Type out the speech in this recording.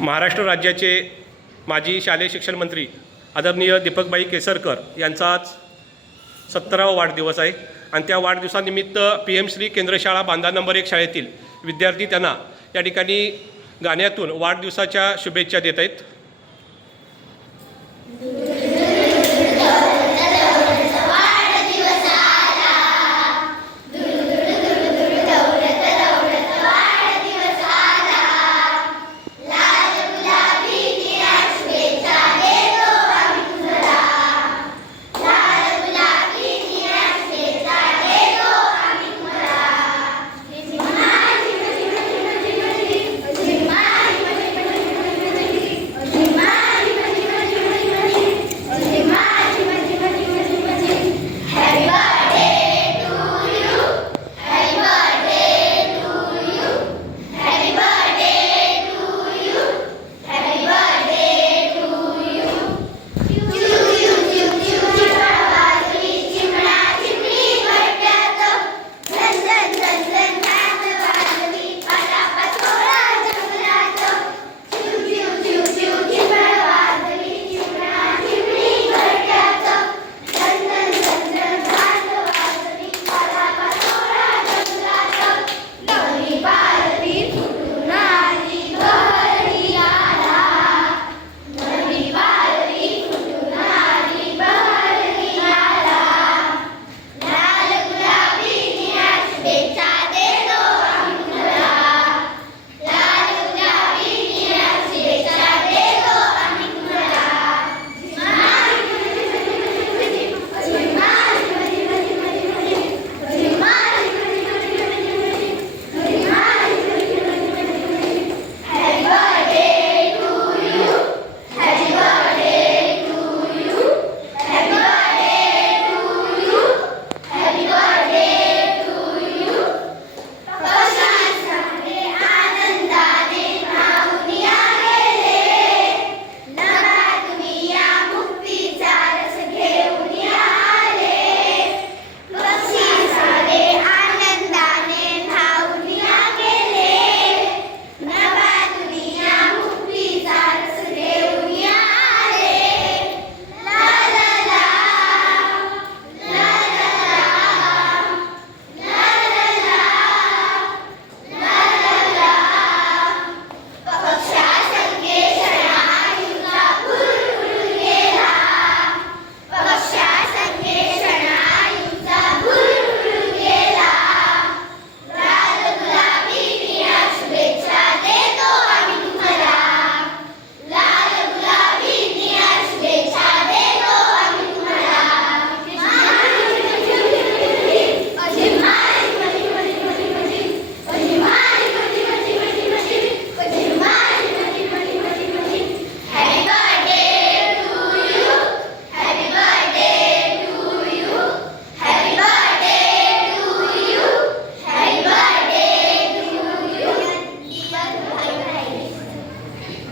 महाराष्ट्र राज्याचे माजी शालेय शिक्षण मंत्री आदरणीय दीपकबाई केसरकर यांचा आज सत्तरावा वाढदिवस आहे. आणि त्या वाढदिवसानिमित्त पी एम श्री केंद्र शाळा बांधा नंबर एक शाळेतील विद्यार्थी त्यांना या ठिकाणी गाण्यातून वाढदिवसाच्या शुभेच्छा देत आहेत.